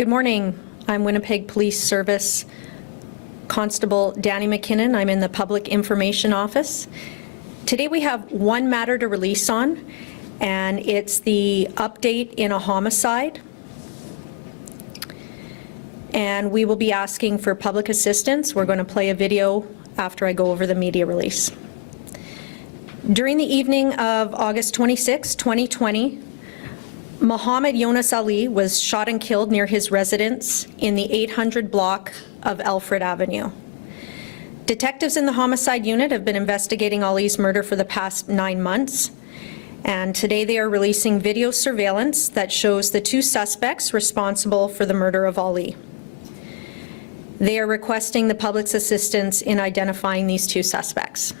Good morning. I'm Winnipeg Police Service Constable Danny McKinnon. I'm in the Public Information Office. Today we have one matter to release on, and it's the update in a homicide. And we will be asking for public assistance. We're going to play a video after I go over the media release. During the evening of August 26, 2020, Mohammed Younus Ali was shot and killed near his residence in the 800 block of Alfred Avenue. Detectives in the homicide unit have been investigating Ali's murder for the past 9 months, and today they are releasing video surveillance that shows the two suspects responsible for the murder of Ali. They are requesting the public's assistance in identifying these two suspects.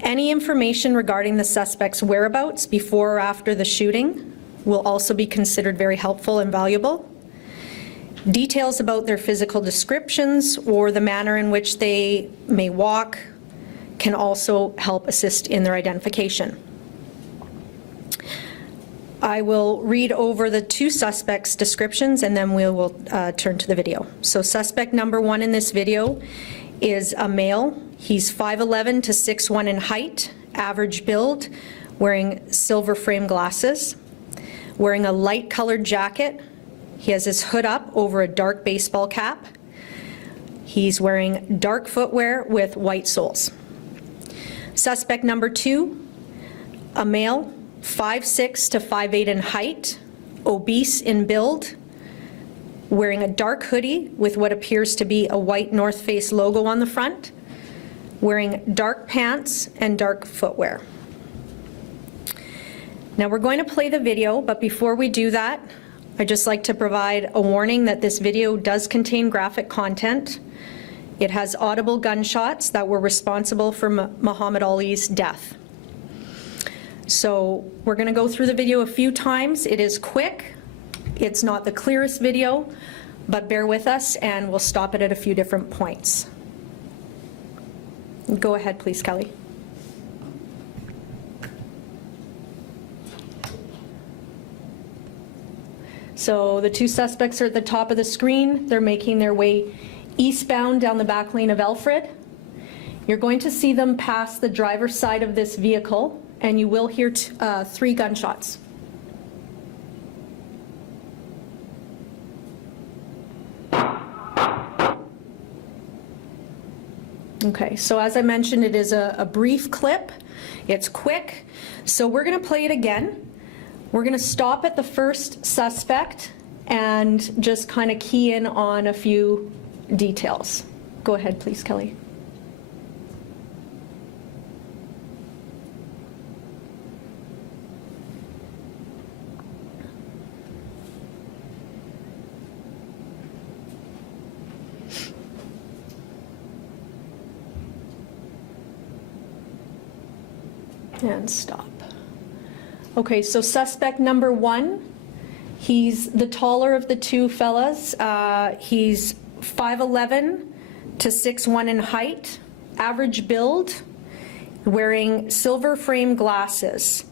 Any information regarding the suspect's whereabouts before or after the shooting will also be considered very helpful and valuable. Details about their physical descriptions or the manner in which they may walk can also help assist in their identification. I will read over the two suspects' descriptions and then we will turn to the video. So suspect number one in this video is a male. He's 5'11" to 6'1" in height, average build, wearing silver frame glasses, wearing a light colored jacket. He has his hood up over a dark baseball cap. He's wearing dark footwear with white soles. Suspect number two, a male, 5'6" to 5'8" in height, obese in build, wearing a dark hoodie with what appears to be a white North Face logo on the front, wearing dark pants and dark footwear. Now we're going to play the video, but before we do that, I'd just like to provide a warning that this video does contain graphic content. It has audible gunshots that were responsible for Muhammad Ali's death. So we're going to go through the video a few times. It is quick. It's not the clearest video, but bear with us and we'll stop it at a few different points. Go ahead, please, Kelly. So the two suspects are at the top of the screen. They're making their way eastbound down the back lane of Alfred. You're going to see them pass the driver's side of this vehicle, and you will hear 3 gunshots. Okay, so as I mentioned, it is a brief clip. It's quick. So we're going to play it again. We're going to stop at the first suspect and just kind of key in on a few details. Go ahead, please, Kelly. And stop. Okay, so suspect number one, he's the taller of the two fellas. He's 5'11" to 6'1" in height, average build, wearing silver frame glasses.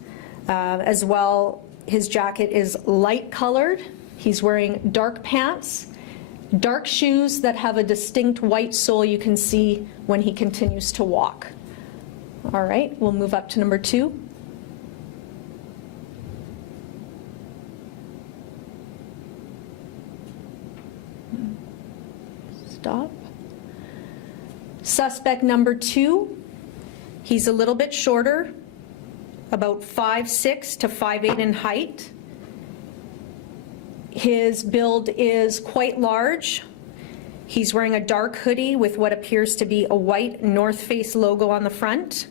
As well, his jacket is light colored. He's wearing dark pants, dark shoes that have a distinct white sole you can see when he continues to walk. All right, we'll move up to number two. Stop. Suspect number two, he's a little bit shorter, about 5'6" to 5'8" in height. His build is quite large. He's wearing a dark hoodie with what appears to be a white North Face logo on the front.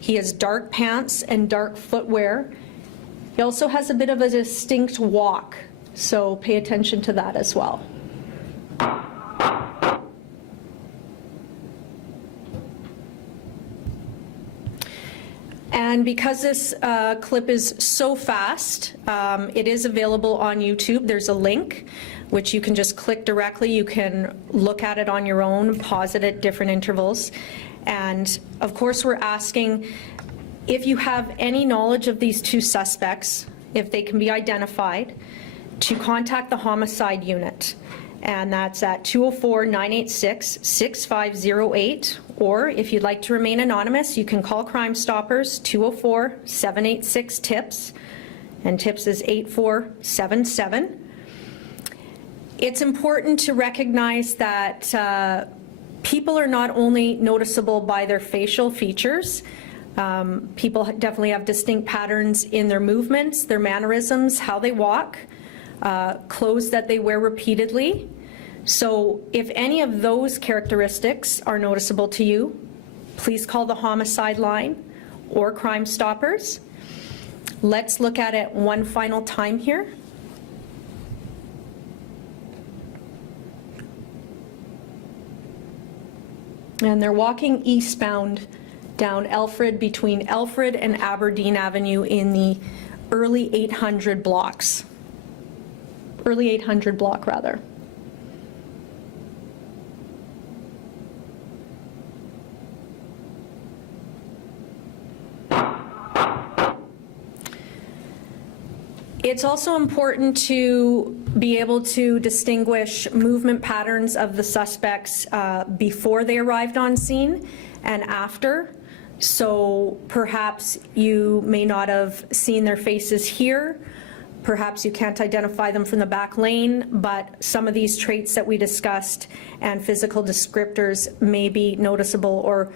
He has dark pants and dark footwear. He also has a bit of a distinct walk, so pay attention to that as well. And because this clip is so fast, it is available on YouTube. There's a link which you can just click directly. You can look at it on your own, pause it at different intervals. And of course, we're asking if you have any knowledge of these two suspects, if they can be identified, to contact the homicide unit, and that's at 204-986-6508, or if you'd like to remain anonymous, you can call Crime Stoppers, 204-786-TIPS, and TIPS is 8477. It's important to recognize that people are not only noticeable by their facial features. People definitely have distinct patterns in their movements, their mannerisms, how they walk, clothes that they wear repeatedly. So if any of those characteristics are noticeable to you, please call the homicide line or Crime Stoppers. Let's look at it one final time here. And they're walking eastbound down Alfred, between Alfred and Aberdeen Avenue in the early 800 blocks. Early 800 block, rather. It's also important to be able to distinguish movement patterns of the suspects before they arrived on scene and after. So perhaps you may not have seen their faces here. Perhaps you can't identify them from the back lane, but some of these traits that we discussed and physical descriptors may be noticeable or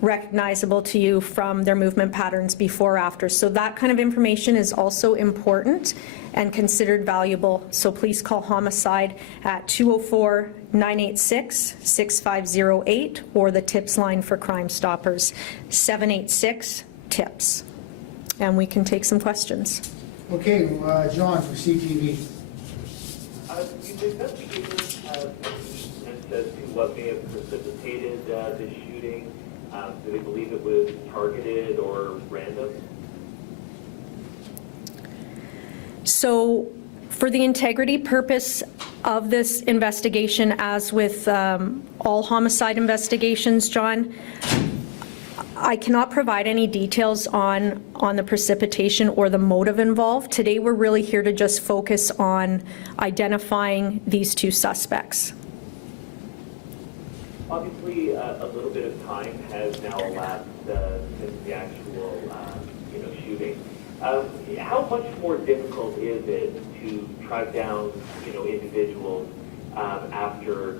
recognizable to you from their movement patterns before or after. So that kind of information is also important and considered valuable. So please call homicide at 204-986-6508 or the TIPS line for Crime Stoppers, 786-TIPS. And we can take some questions. Okay, John from CTV. The investigators have any sense as to what may have precipitated the shooting? Do they believe it was targeted or random? So for the integrity purpose of this investigation, as with all homicide investigations, John, I cannot provide any details on the precipitation or the motive involved. Today we're really here to just focus on identifying these two suspects. Obviously, a little bit of time has now elapsed since the actual, shooting. How much more difficult is it to track down, individuals after,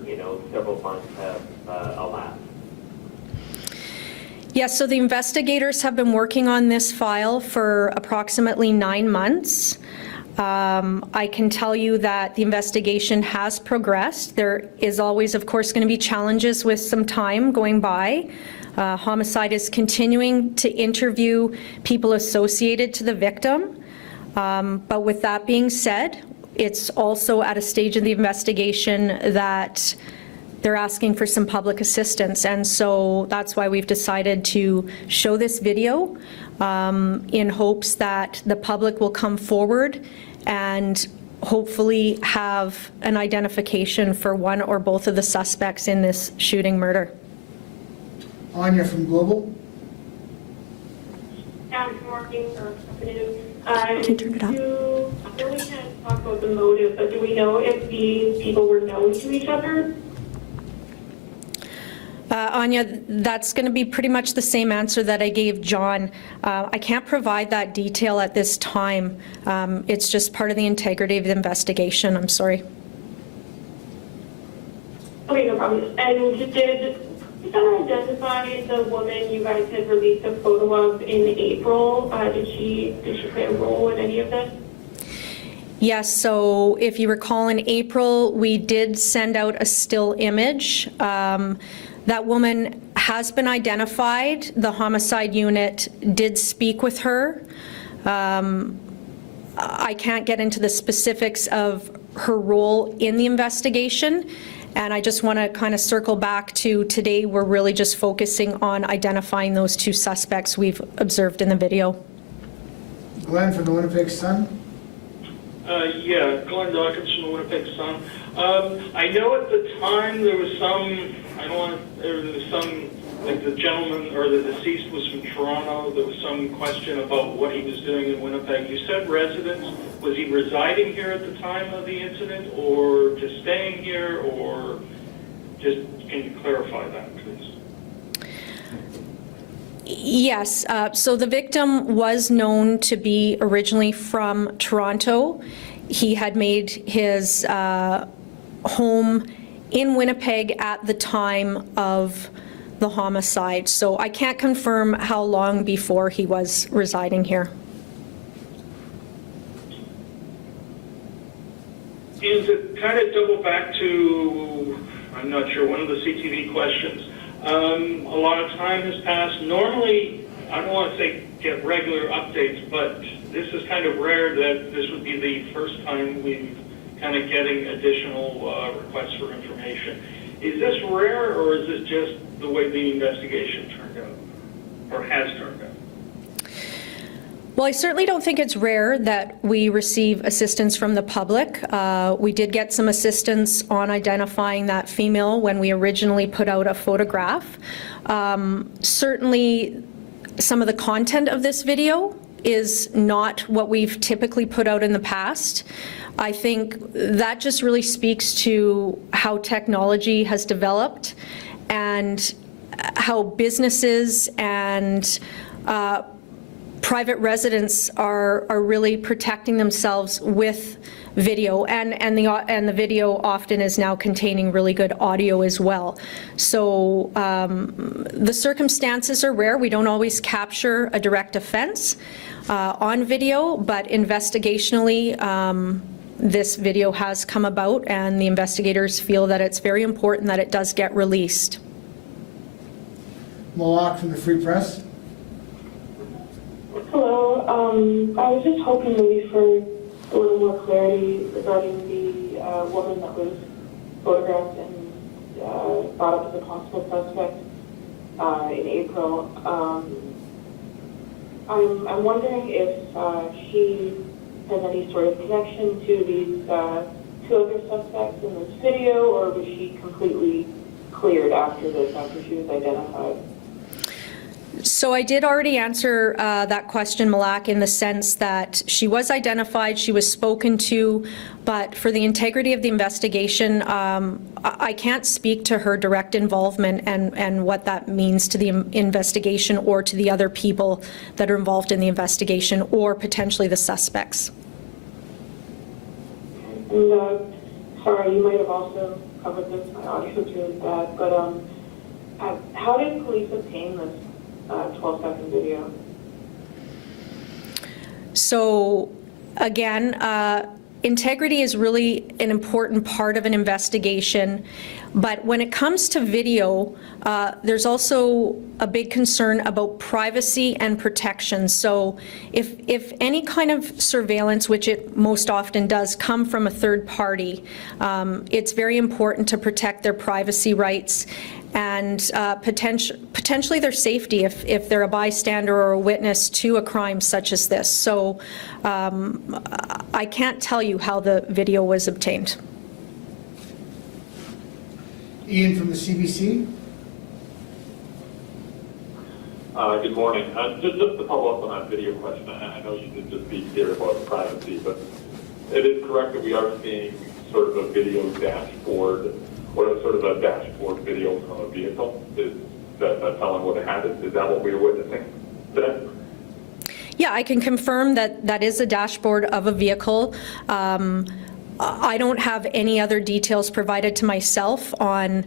several months have elapsed? Yes, so the investigators have been working on this file for approximately 9 months. I can tell you that the investigation has progressed. There is always, of course, going to be challenges with some time going by. Homicide is continuing to interview people associated to the victim. But with that being said, it's also at a stage of the investigation that they're asking for some public assistance. And so that's why we've decided to show this video in hopes that the public will come forward and hopefully have an identification for one or both of the suspects in this shooting murder. Anya from Global. Good morning or afternoon. Can you turn it up? I know we can't talk about the motive, but do we know if these people were known to each other? Anya, that's going to be pretty much the same answer that I gave John. I can't provide that detail at this time. It's just part of the integrity of the investigation. I'm sorry. Okay, no problem. And did someone identify the woman you guys had released a photo of in April? Did she play a role in any of this? Yes, so if you recall in April, we did send out a still image. That woman has been identified. The homicide unit did speak with her. I can't get into the specifics of her role in the investigation, and I just want to kind of circle back to today. We're really just focusing on identifying those two suspects we've observed in the video. Glenn from the Winnipeg Sun. Yeah, Glenn Dawkins from the Winnipeg Sun. I know at the time there was some, there was some like the gentleman or the deceased was from Toronto. There was some question about what he was doing in Winnipeg. You said residence. Was he residing here at the time of the incident, or just staying here, or just, can you clarify that, please? Yes, so the victim was known to be originally from Toronto. He had made his home in Winnipeg at the time of the homicide, so I can't confirm how long before he was residing here. And to kind of double back to, I'm not sure, one of the CTV questions. A lot of time has passed. Normally, I don't want to say get regular updates, but this is kind of rare that this would be the first time we've kind of getting additional requests for information. Is this rare, or is this just the way the investigation turned out, or has turned out? Well, I certainly don't think it's rare that we receive assistance from the public. We did get some assistance on identifying that female when we originally put out a photograph. Certainly, some of the content of this video is not what we've typically put out in the past. I think that just really speaks to how technology has developed and how businesses and private residents are really protecting themselves with video, and the video often is now containing really good audio as well. So the circumstances are rare. We don't always capture a direct offense on video, but investigationally, this video has come about, and the investigators feel that it's very important that it does get released. Malak from the Free Press. Hello. I was just hoping maybe for a little more clarity regarding the woman that was photographed and brought up as a possible suspect in April. I'm wondering if she has any sort of connection to these two other suspects in this video, or was she completely cleared after this, after she was identified? So I did already answer that question, Malak, in the sense that she was identified, she was spoken to, but for the integrity of the investigation, I can't speak to her direct involvement and what that means to the investigation or to the other people that are involved in the investigation or potentially the suspects. And sorry, you might have also covered this, my audio is really bad, but how did police obtain this 12-second video? So again, integrity is really an important part of an investigation, but when it comes to video, there's also a big concern about privacy and protection. So if any kind of surveillance, which it most often does come from a third party, it's very important to protect their privacy rights and potentially their safety if they're a bystander or a witness to a crime such as this. So I can't tell you how the video was obtained. Ian from the CBC. Good morning. Just to follow up on that video question, I know you did just speak here about privacy, but it is correct that we are seeing sort of a video dashboard, or sort of a dashboard video from a vehicle. Is that telling what it had? Is that what we were witnessing today? Yeah, I can confirm that that is a dashboard of a vehicle. I don't have any other details provided to myself on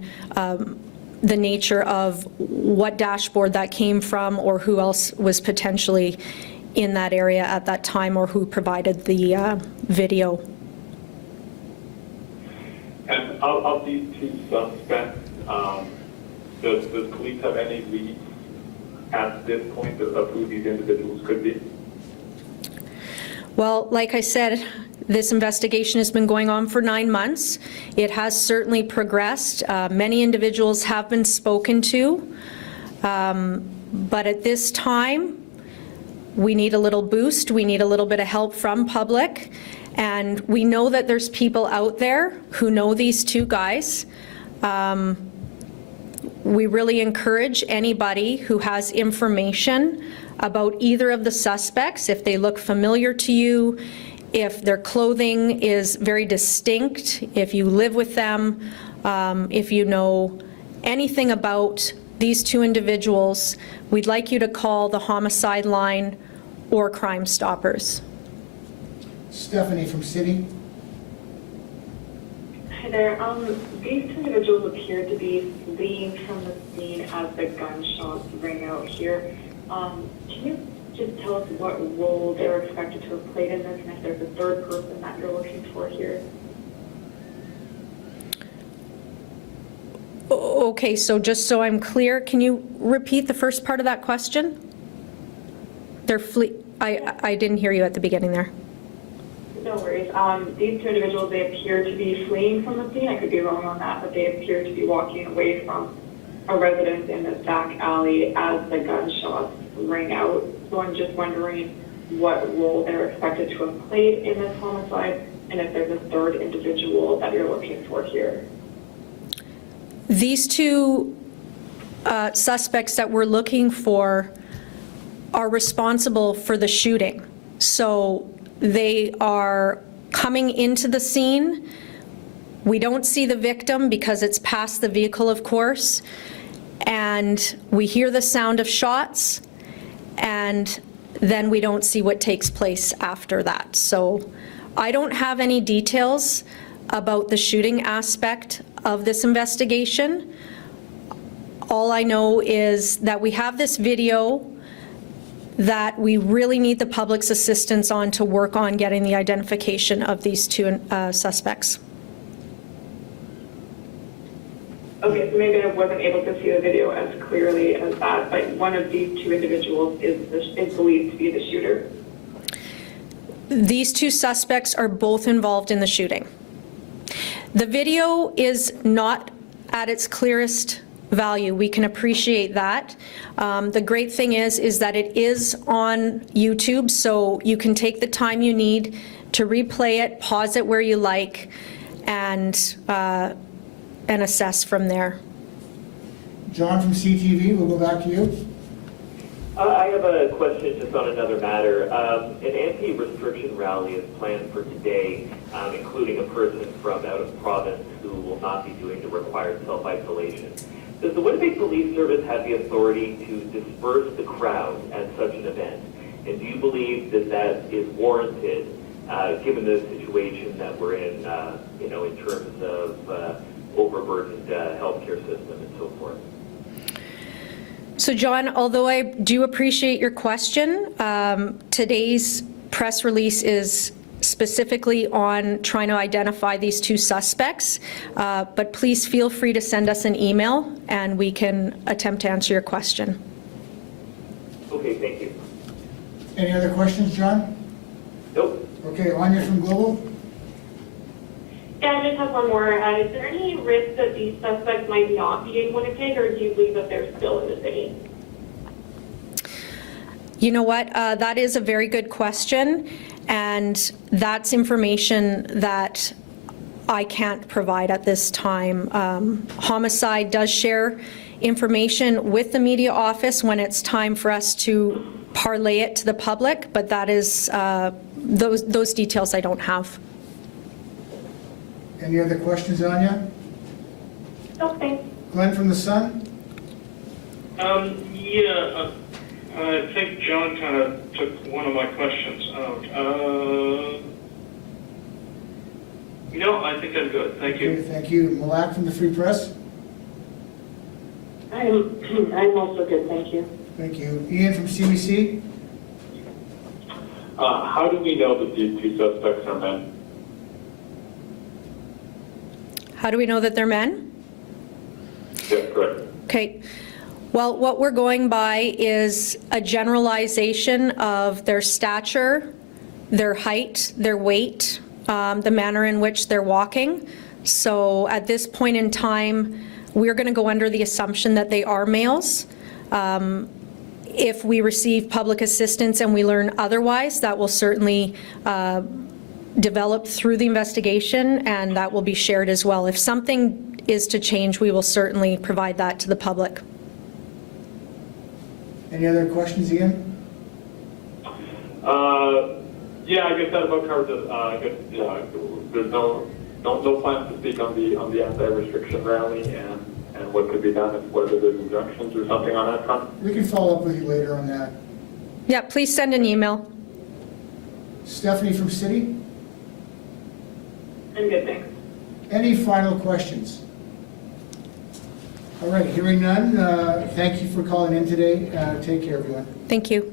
the nature of what dashboard that came from or who else was potentially in that area at that time or who provided the video. And of these two suspects, does police have any leads at this point of who these individuals could be? Well, like I said, this investigation has been going on for 9 months. It has certainly progressed. Many individuals have been spoken to, but at this time, we need a little boost. We need a little bit of help from public. And we know that there's people out there who know these two guys. We really encourage anybody who has information about either of the suspects, if they look familiar to you, if their clothing is very distinct, if you live with them, if you know anything about these two individuals, we'd like you to call the homicide line or Crime Stoppers. Stephanie from City. Hi there. These two individuals appear to be fleeing from the scene as the gunshots ring out here. Can you just tell us what role they're expected to have played in this, and if there's a third person that you're looking for here? Okay, so just so I'm clear, can you repeat the first part of that question? I didn't hear you at the beginning there. No worries. These two individuals, they appear to be fleeing from the scene. I could be wrong on that, but they appear to be walking away from a residence in this back alley as the gunshots ring out. So I'm just wondering what role they're expected to have played in this homicide, and if there's a third individual that you're looking for here. These two suspects that we're looking for are responsible for the shooting. So they are coming into the scene. We don't see the victim because it's past the vehicle, of course, and we hear the sound of shots, and then we don't see what takes place after that. So I don't have any details about the shooting aspect of this investigation. All I know is that we have this video that we really need the public's assistance on to work on getting the identification of these two suspects. Okay, so maybe I wasn't able to see the video as clearly as that, but one of these two individuals is believed to be the shooter. These two suspects are both involved in the shooting. The video is not at its clearest value. We can appreciate that. The great thing is that it is on YouTube, so you can take the time you need to replay it, pause it where you like, and assess from there. John from CTV, we'll go back to you. I have a question just on another matter. An anti-restriction rally is planned for today, including a person from out of province who will not be doing the required self-isolation. Does the Winnipeg Police Service have the authority to disperse the crowd at such an event? And do you believe that that is warranted, given the situation that we're in, in terms of overburdened healthcare system and so forth? So John, although I do appreciate your question, today's press release is specifically on trying to identify these two suspects, but please feel free to send us an email and we can attempt to answer your question. Okay, thank you. Any other questions, John? Nope. Okay, Anya from Global. Yeah, I just have one more. Is there any risk that these suspects might not be in Winnipeg, or do you believe that they're still in the city? You know what, that is a very good question, and that's information that I can't provide at this time. Homicide does share information with the media office when it's time for us to parlay it to the public, but that is, those details I don't have. Any other questions, Anya? No, thanks. Glenn from The Sun. I think John kind of took one of my questions out. No, I think I'm good. Thank you. Okay, thank you. Malak from the Free Press. I'm also good, thank you. Thank you. Ian from CBC. How do we know that these two suspects are men? How do we know that they're men? Yes, correct. Okay. Well, what we're going by is a generalization of their stature, their height, their weight, the manner in which they're walking. So at this point in time, we're going to go under the assumption that they are males. If we receive public assistance and we learn otherwise, that will certainly develop through the investigation, and that will be shared as well. If something is to change, we will certainly provide that to the public. Any other questions, Ian? Yeah, I guess that about covers it. I guess, yeah, there's no plans to speak on the anti-restriction rally and what could be done, if whether there's injunctions or something on that front. We can follow up with you later on that. Yeah, please send an email. Stephanie from City, I'm good, thanks. any final questions? All right, hearing none, thank you for calling in today. Take care, everyone. Thank you.